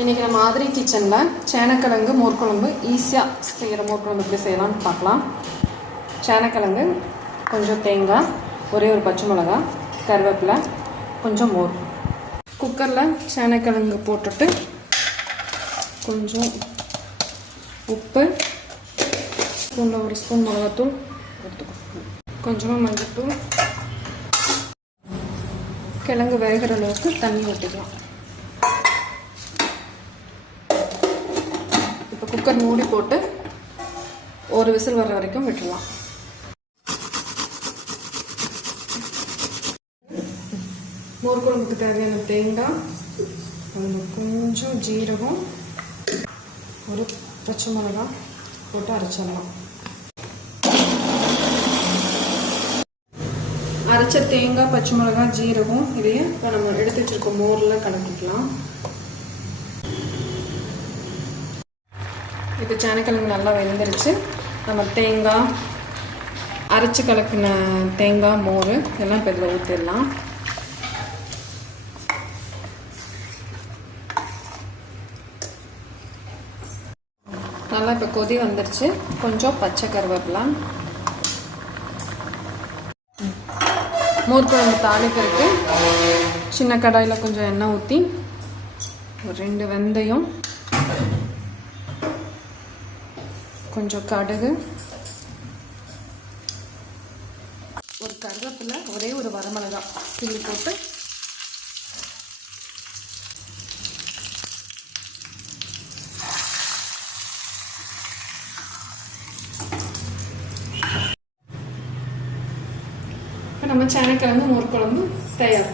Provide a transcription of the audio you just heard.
இன்றைக்கி நம்ம மாதிரி கிச்சனில் சேனக்கிழங்கு மோர் குழம்பு ஈஸியாக செய்கிற மோர்க்குழம்பு எப்படி செய்யலாம்னு பார்க்கலாம். சேனக்கிழங்கு கொஞ்சம் தேங்காய் ஒரே ஒரு பச்சை மிளகா கருவேப்பிலை கொஞ்சம் மோர். குக்கரில் சேனக்கிழங்கு போட்டுட்டு கொஞ்சம் உப்பு ஸ்பூனில் ஒரு ஸ்பூன் மிளகாத்தூள் எடுத்துக்கோ கொஞ்சமாக மஞ்சள்தூள் கிழங்கு வேகிற அளவுக்கு தண்ணி ஊற்றிக்கலாம் குக்கர் மூடி போட்டு ஒரு விசில் வர்ற வரைக்கும் விட்டுடலாம். மோர் குழம்புக்கு தேவையான தேங்காய் அதில் கொஞ்சம் ஜீரகம் ஒரு பச்சை மிளகாய் போட்டு அரைச்சிடலாம். அரைச்ச தேங்காய் பச்சை மிளகாய் ஜீரகம் இதையே இப்போ நம்ம எடுத்து வச்சிருக்க மோரில் கலக்கிக்கலாம். இப்போ சேனக்கிழங்கு நல்லா வெந்துருச்சு. நம்ம தேங்காய் அரைச்சி கலக்கின தேங்காய் மோர் இதெல்லாம் இப்போ இதில் ஊற்றிடலாம் நல்லா இப்போ கொதி வந்துருச்சு. கொஞ்சம் பச்சை கருவேப்பிலாம் மோர் குழம்பு தாளிக்கிறதுக்கு சின்ன கடாயில் கொஞ்சம் எண்ணெய் ஊற்றி ஒரு ரெண்டு வெந்தயம். கொஞ்சம் கடுகு. ஒரு கருவேப்பிலை ஒரே ஒரு வரமிளகா கிள்ளி போட்டு. இப்போ நம்ம சேனக்கிழங்கு மோர் குழம்பு தயார்.